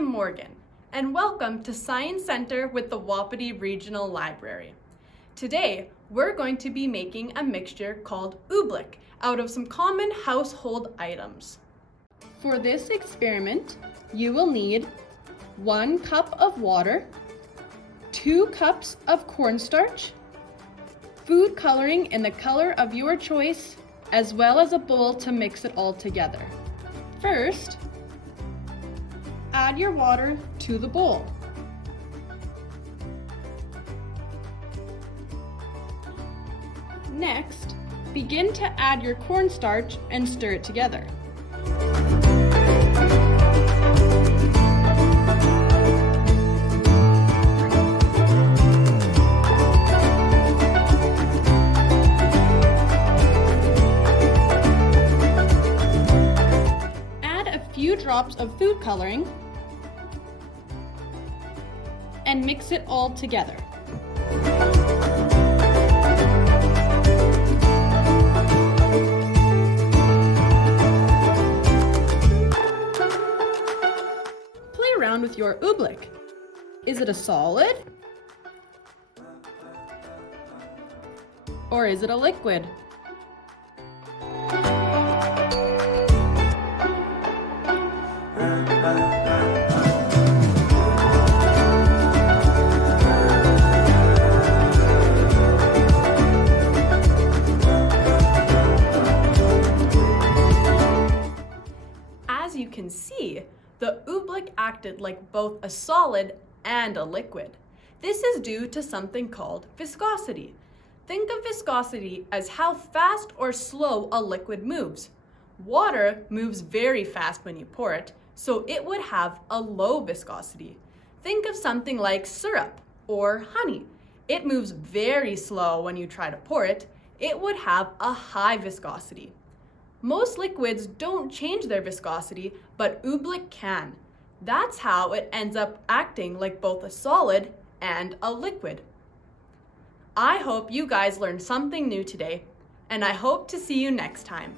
I'm Morgan, and welcome to Science Center with the Wapiti Regional Library. Today, we're going to be making a mixture called Oobleck out of some common household items. For this experiment, you will need 1 cup of water, 2 cups of cornstarch, food coloring in the color of your choice, as well as a bowl to mix it all together. First, add your water to the bowl. Next, begin to add your cornstarch and stir it together. Few drops of food coloring and mix it all together. Play around with your oobleck. Is it a solid? Or is it a liquid? As you can see, the oobleck acted like both a solid and a liquid. This is due to something called viscosity. Think of viscosity as how fast or slow a liquid moves. Water moves very fast when you pour it, so it would have a low viscosity. Think of something like syrup or honey. It moves very slow when you try to pour it. It would have a high viscosity. Most liquids don't change their viscosity, but oobleck can. That's how it ends up acting like both a solid and a liquid. I hope you guys learned something new today, and I hope to see you next time.